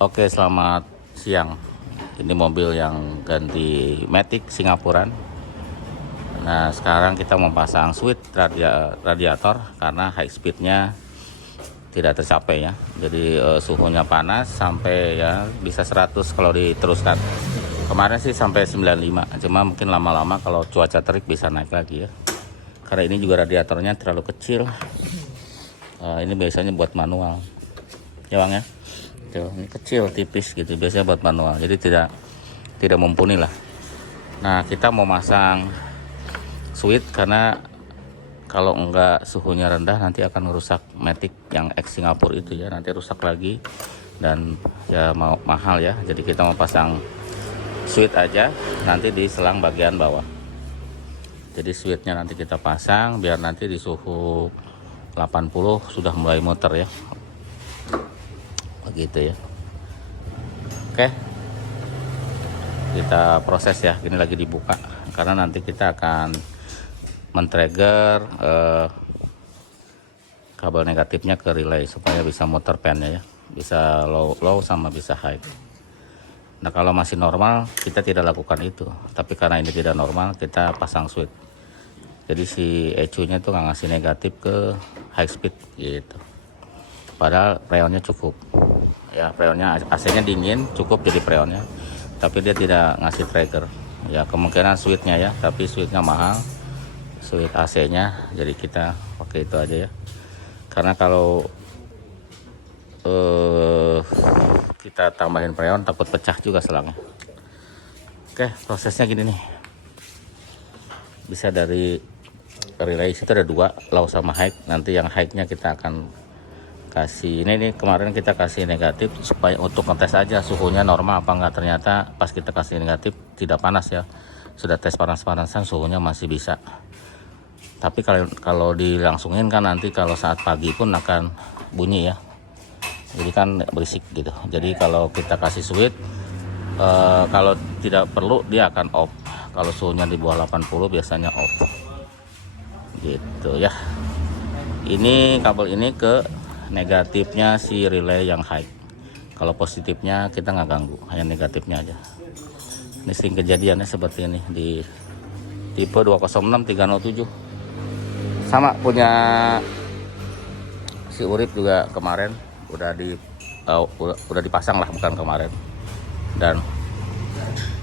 Oke, selamat siang. Ini mobil yang ganti Matic Singapuran. Nah, sekarang kita memasang switch radiator karena high speednya tidak tercapai ya. Jadi suhunya panas sampai ya bisa 100 kalau diteruskan. Kemarin sih sampai 95, cuma mungkin lama-lama kalau cuaca terik bisa naik lagi ya. Karena ini juga radiatornya terlalu kecil. Ini biasanya buat manual. Ya Bang ya. Ini kecil tipis gitu, biasanya buat manual, jadi tidak mumpuni lah. Nah, kita mau masang switch karena kalau enggak suhunya rendah nanti akan merusak Matic yang X Singapura itu ya, nanti rusak lagi dan ya mau mahal ya. Jadi kita mau pasang switch aja nanti di selang bagian bawah. Jadi switchnya nanti kita pasang biar nanti di suhu 80 sudah mulai muter ya, begitu ya. Oke, kita proses ya. Ini lagi dibuka karena nanti kita akan men-trigger kabel negatifnya ke relay supaya bisa muter pennya ya, bisa low sama bisa high. Nah, kalau masih normal kita tidak lakukan itu, tapi karena ini tidak normal kita pasang switch. Jadi si ECU nya tuh nggak ngasih negatif ke high speed gitu, padahal freonnya cukup ya. Freonnya AC-nya dingin, cukup jadi freonnya, tapi dia tidak ngasih trigger ya. Kemungkinan switchnya ya, tapi switchnya mahal, switch AC-nya, jadi kita pakai itu aja ya. Karena kalau kita tambahin freon takut pecah juga selangnya. Oke, prosesnya gini nih. Bisa dari relay itu ada dua, low sama high. Nanti yang high-nya kita akan kasih ini kemarin kita kasih negatif supaya untuk ngetes aja suhunya normal apa enggak. Ternyata pas kita kasih negatif tidak panas ya, sudah tes panas-panasan suhunya masih bisa. Tapi kalau dilangsungin kan nanti kalau saat pagi pun akan bunyi ya, jadi kan berisik gitu. Jadi kalau kita kasih switch kalau tidak perlu dia akan off. Kalau suhunya di bawah 80 biasanya off gitu ya. Ini kabel ini ke negatifnya si relay yang high. Kalau positifnya kita nggak ganggu, hanya negatifnya aja. Ini sering kejadiannya seperti ini di tipe 206307. Sama punya si Urip juga kemarin udah dipasang lah, bukan kemarin. Dan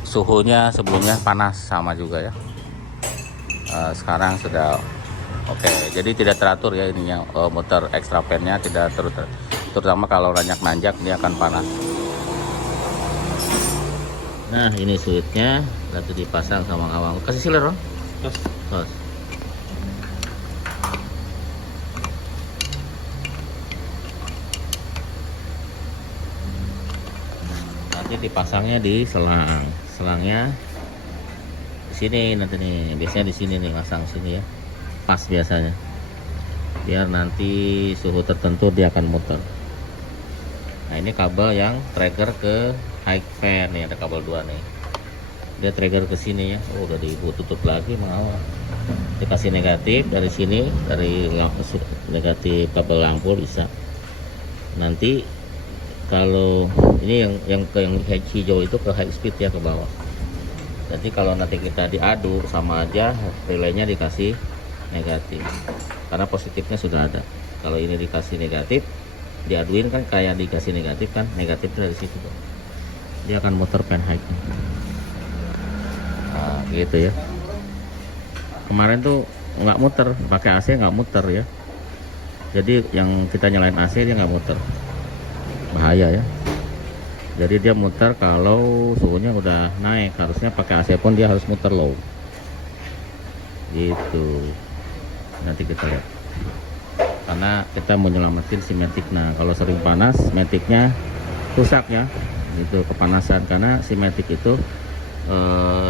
suhunya sebelumnya panas sama juga ya. Sekarang sudah oke, jadi tidak teratur ya ininya, motor extra fan-nya tidak teratur, terutama kalau nanjak dia akan panas. Nah, ini switchnya nanti dipasang sama awang. Kasih sealer dong. Tos. Nanti dipasangnya di selangnya di sini nanti nih, biasanya di sini nih, pasang sini ya. Pas biasanya biar nanti suhu tertentu dia akan muter. Nah, ini kabel yang trigger ke high fan nih, ada kabel 2 nih, dia trigger ke sini ya. Udah tutup lagi mengawal. Dikasih negatif dari sini, dari negatif kabel lampu bisa. Nanti kalau ini yang hijau itu ke high speed ya, ke bawah. Jadi kalau nanti kita diadu sama aja, relaynya dikasih negatif karena positifnya sudah ada. Kalau ini dikasih negatif, diaduin kan kayak dikasih negatif kan, negatifnya dari situ tuh, dia akan muter fan high. Nah, gitu ya. Kemarin tuh nggak muter, pakai AC nggak muter ya. Jadi yang kita nyalain AC dia nggak muter, bahaya ya. Jadi dia muter kalau suhunya udah naik, harusnya pakai AC pun dia harus muter low gitu. Nanti kita lihat, karena kita mau nyelamatin si Matic. Nah, kalau sering panas Maticnya rusak ya, itu kepanasan karena si Matic itu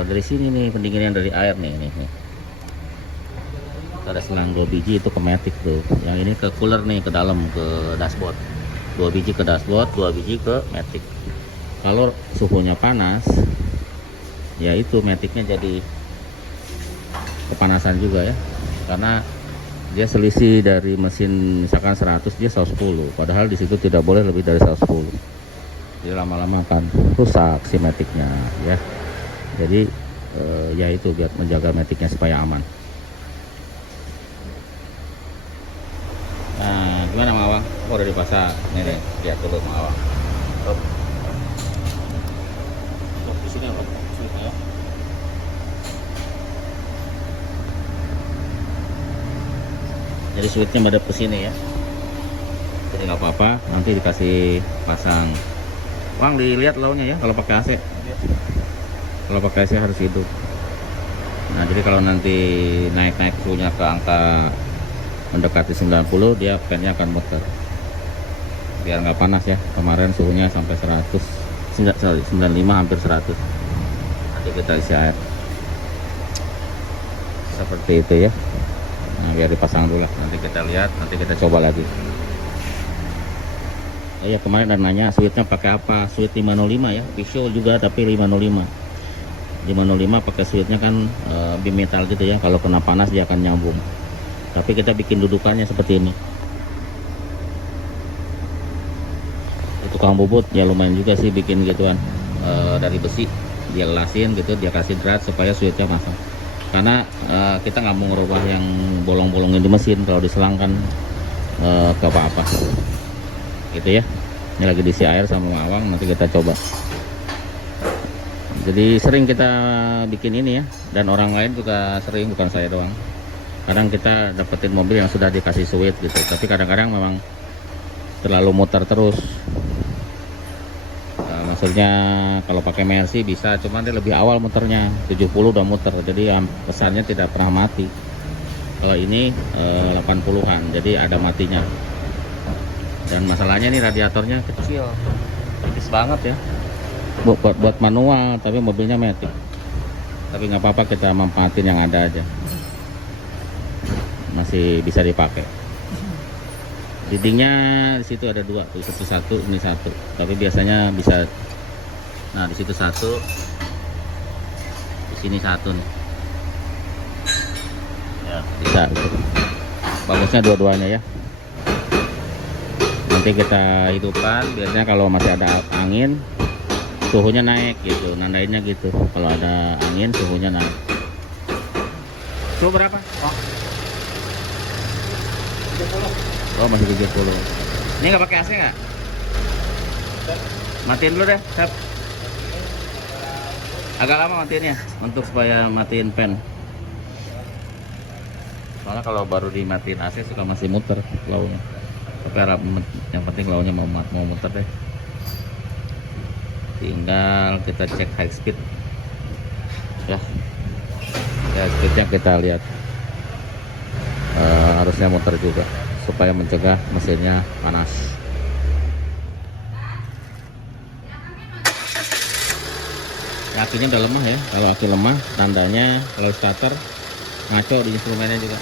dari sini nih pendinginan dari air nih. Ada selang 2 biji itu ke Matic tuh, yang ini ke cooler nih, ke dalam, ke dashboard. 2 biji ke dashboard, 2 biji ke Matic. Kalau suhunya panas ya itu Maticnya jadi kepanasan juga ya, karena dia selisih dari mesin misalkan 100, dia 110, padahal di situ tidak boleh lebih dari 110. jadi lama-lama akan rusak si maticnya ya. Jadi ya itu biar menjaga maticnya supaya aman. Nah, gimana Mawang? Oh, udah dipasang. Nih, lihat dulu Mawang. Stop. Stop di sini apa? Ya. Jadi switchnya madep ke sini ya. Jadi nggak apa-apa, nanti dikasih pasang. Wang, dilihat launya ya kalau pakai AC. Kalau pakai AC harus hidup. Nah, jadi kalau nanti naik-naik suhunya ke angka mendekati 90, dia pennya akan muter biar nggak panas ya. Kemarin suhunya sampai 95 hampir 100. Nanti kita isi air seperti itu ya. Nah, biar dipasang dulu, nanti kita lihat, nanti kita coba lagi. Ya kemarin ada nanya switchnya pakai apa, switch 505 ya, Visual juga tapi 505 pakai switchnya kan bimetal gitu ya, kalau kena panas dia akan nyambung. Tapi kita bikin dudukannya seperti ini. Tukang bubut ya lumayan juga sih bikin gituan, dari besi dia lasin gitu, dia kasih drat supaya switchnya masuk. Karena kita nggak mau ngerubah yang bolong-bolongin di mesin, kalau diselangkan ke apa-apa gitu ya. Ini lagi diisi air sama Mawang, nanti kita coba. Jadi sering kita bikin ini ya, dan orang lain juga sering, bukan saya doang. Kadang kita dapetin mobil yang sudah dikasih switch gitu, tapi kadang-kadang memang terlalu muter terus. Maksudnya kalau pakai Mercy bisa, cuman dia lebih awal muternya, 70 udah muter, jadi pesannya tidak pernah mati. Kalau ini 80-an, jadi ada matinya. Dan masalahnya nih radiatornya kecil, tipis banget ya, buat manual, tapi mobilnya matic. Tapi nggak apa-apa, kita manfaatin yang ada aja, masih bisa dipakai. Dindingnya di situ ada dua tuh, satu ini satu, tapi biasanya bisa. Nah, di situ satu, di sini satu nih ya, bisa gitu. Bagusnya dua-duanya ya. Nanti kita hidupkan, biasanya kalau masih ada angin suhunya naik gitu, nandainnya gitu. Kalau ada angin suhunya naik. Suhu berapa? Oh, masih 70. Ini nggak pakai AC nggak? Matiin dulu deh, Sep. Agak lama matiinnya untuk supaya matiin fan. Soalnya kalau baru dimatiin AC suka masih muter launya. Tapi yang penting launya mau muter deh. Tinggal kita cek high speed ya. High speednya kita lihat, harusnya muter juga supaya mencegah mesinnya panas. Akinya udah lemah ya. Kalau aki lemah, tandanya kalau starter ngaco di instrumennya juga.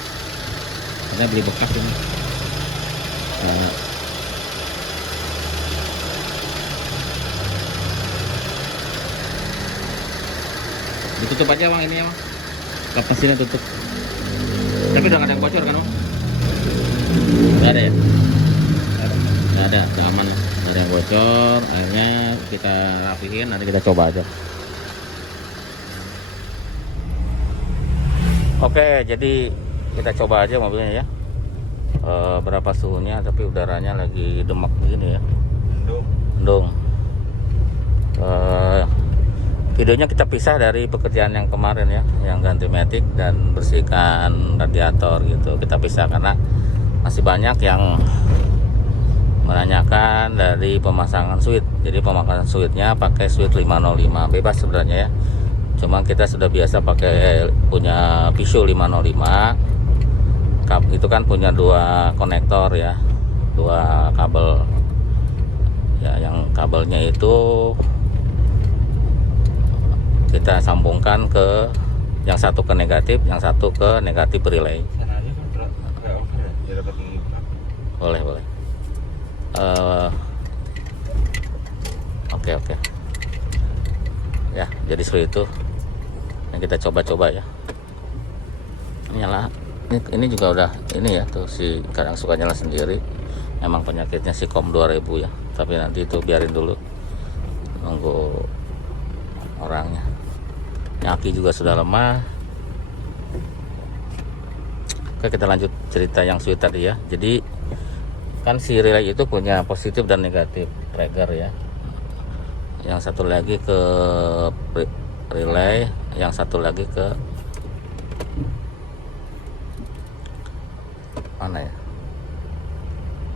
Karena beli bekas ini. Ditutup aja Bang ini ya Bang. Kap mesinnya tutup. Tapi udah gak ada yang bocor kan Bang? Gak ada ya? Gak ada, udah aman. Gak ada yang bocor. Akhirnya kita rapihin, nanti kita coba aja. Oke, jadi kita coba aja mobilnya ya. Berapa suhunya, tapi udaranya lagi demak begini ya. Mendung. Videonya kita pisah dari pekerjaan yang kemarin ya, yang ganti matic dan bersihkan radiator gitu. Kita pisah karena masih banyak yang menanyakan dari pemasangan switch. Jadi pemasangan switchnya pakai switch 505, bebas sebenarnya ya. Cuma kita sudah biasa pakai punya Visual 505. Itu kan punya dua konektor ya, dua kabel ya, yang kabelnya itu kita sambungkan ke yang satu ke negatif, yang satu ke negatif relay. Boleh. Oke. Ya, jadi seperti itu yang kita coba-coba ya. Nyala. Ini juga udah ini ya, tuh si kadang suka nyala sendiri. Emang penyakitnya si COM 2000 ya. Tapi nanti itu biarin dulu. nunggu orangnya. Aki juga sudah lemah. Oke, kita lanjut cerita yang sweet tadi ya. Jadi kan si relay itu punya positif dan negatif trigger ya. Yang satu lagi ke relay, yang satu lagi ke mana ya?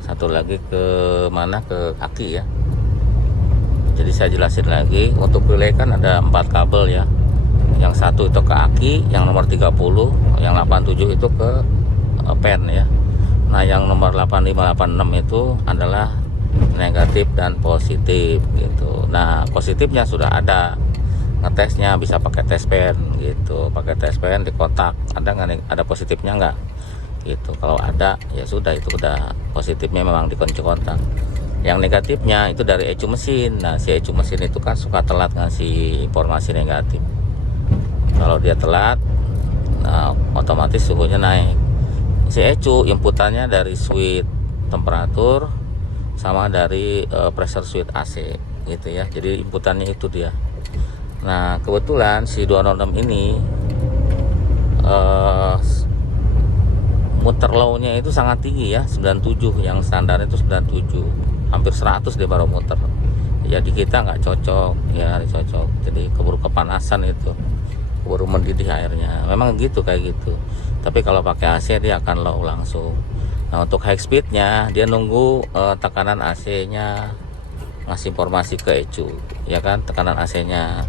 Satu lagi ke mana? Ke aki ya. Jadi saya jelasin lagi, untuk relay kan ada 4 kabel ya. Yang satu itu ke aki, yang nomor 30, yang 87 itu ke pen ya. Nah, yang nomor 85, 86 itu adalah negatif dan positif gitu. Nah, positifnya sudah ada, ngetesnya bisa pakai tes pen gitu, pakai tes pen di kotak. Ada nggak nih, ada positifnya nggak gitu? Kalau ada ya sudah, itu udah positifnya memang dikunci kontak. Yang negatifnya itu dari ECU mesin. Nah, si ECU mesin itu kan suka telat ngasih informasi negatif. Kalau dia telat, nah, otomatis suhunya naik. Si ECU inputannya dari switch temperatur sama dari pressure switch AC gitu ya. Jadi inputannya itu dia. Nah, kebetulan si 206 ini muter low-nya itu sangat tinggi ya, 97, yang standarnya itu 97, hampir 100 dia baru muter. Jadi kita nggak cocok ya, cocok. Jadi keburu kepanasan itu, keburu mendidih airnya. Memang gitu, kayak gitu. Tapi kalau pakai AC dia akan low langsung. Nah, untuk high speednya dia nunggu tekanan AC-nya ngasih informasi ke ECU ya kan. Tekanan AC-nya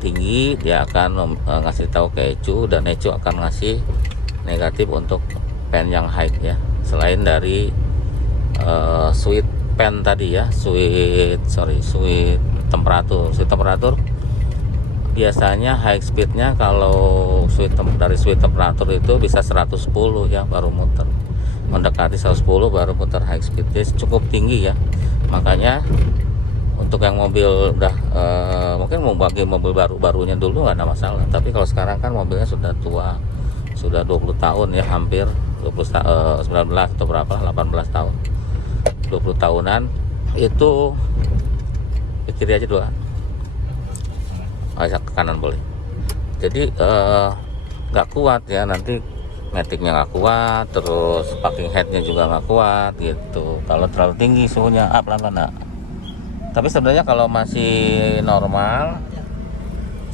tinggi, dia akan ngasih tahu ke ECU, dan ECU akan ngasih negatif untuk pen yang high ya. Selain dari switch pen tadi ya, switch temperatur. Switch temperatur biasanya high speednya kalau dari switch temperatur itu bisa 110 ya baru muter, mendekati 110 baru muter high speed. Jadi cukup tinggi ya. Makanya untuk yang mobil udah mungkin mau bagi mobil barunya dulu nggak ada masalah, tapi kalau sekarang kan mobilnya sudah tua, sudah 20 tahun ya, hampir 19 atau berapa, 18 tahun, 20 tahunan itu ke kiri aja dulu, ke kanan boleh. Jadi nggak kuat ya, nanti maticnya nggak kuat, terus parking headnya juga nggak kuat gitu kalau terlalu tinggi suhunya. Pelan-pelan. Tapi sebenarnya kalau masih normal,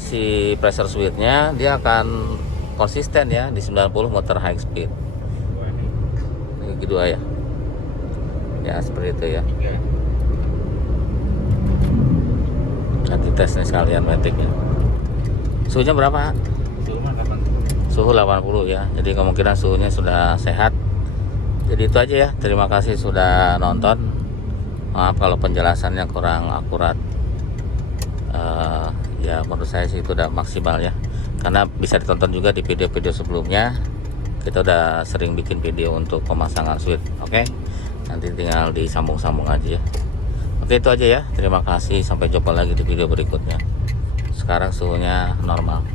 si pressure switchnya dia akan konsisten ya di 90 motor high speed. Ini kedua ya. Ya seperti itu ya. Nanti tesnya sekalian metiknya. Suhunya berapa? Suhu 80 ya. Jadi kemungkinan suhunya sudah sehat. Jadi itu aja ya. Terima kasih sudah nonton. Maaf kalau penjelasannya kurang akurat. Ya menurut saya sih itu udah maksimal ya. Karena bisa ditonton juga di video-video sebelumnya. Kita udah sering bikin video untuk pemasangan switch. Oke. Nanti tinggal disambung-sambung aja ya. Oke, itu aja ya. Terima kasih. Sampai jumpa lagi di video berikutnya. Sekarang suhunya normal.